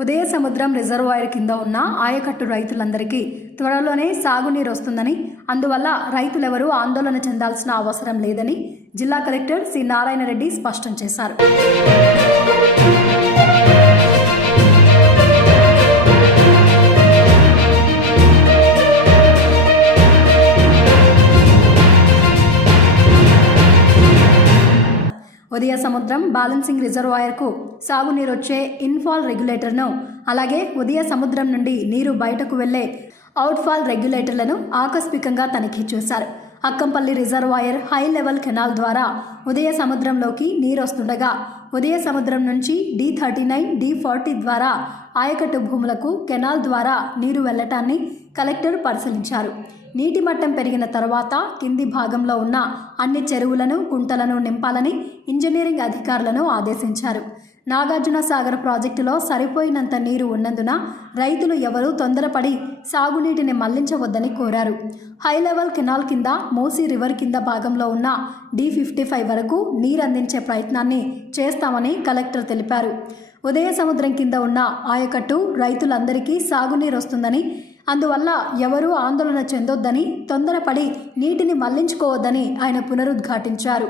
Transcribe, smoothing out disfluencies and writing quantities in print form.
ఉదయ సముద్రం రిజర్వాయర్ కింద ఉన్న ఆయకట్టు రైతులందరికీ త్వరలోనే సాగునీరు వస్తుందని, అందువల్ల రైతులెవరూ ఆందోళన చెందాల్సిన అవసరం లేదని జిల్లా కలెక్టర్ సి నారాయణ రెడ్డి స్పష్టం చేశారు. ఉదయ సముద్రం బ్యాలెన్సింగ్ రిజర్వాయర్కు సాగునీరు వచ్చే ఇన్ఫాల్ రెగ్యులేటర్ను, అలాగే ఉదయ సముద్రం నుండి నీరు బయటకు వెళ్లే అవుట్ఫాల్ రెగ్యులేటర్లను ఆకస్మికంగా తనిఖీ చేశారు. Akkampalli reservoir high level canal ద్వారా ఉదయ సముద్రంలోకి నీరు వస్తుండగా, ఉదయ సముద్రం నుంచి D39, D40 ద్వారా ఆయకట్టు భూములకు కెనాల్ ద్వారా నీరు వెళ్లటాన్ని కలెక్టర్ పరిశీలించారు. నీటి మట్టం పెరిగిన తర్వాత కింది భాగంలో ఉన్న అన్ని చెరువులను, కుంటలను నింపాలని ఇంజనీరింగ్ అధికారులను ఆదేశించారు. నాగార్జున సాగర్ ప్రాజెక్టులో సరిపోయినంత నీరు ఉన్నందున రైతులు ఎవరూ తొందరపడి సాగునీటిని మళ్లించవద్దని కోరారు. హై లెవెల్ కెనాల్ కింద మూసీ రివర్ కింద భాగంలో ఉన్న D55 వరకు నీరు అందించే ప్రయత్నాన్ని చేస్తామని కలెక్టర్ తెలిపారు. ఉదయ సముద్రం కింద ఉన్న ఆయకట్టు రైతులందరికీ సాగునీరు వస్తుందని, అందువల్ల ఎవరూ ఆందోళన చెందొద్దని, తొందరపడి నీటిని మళ్లించుకోవద్దని ఆయన పునరుద్ఘాటించారు.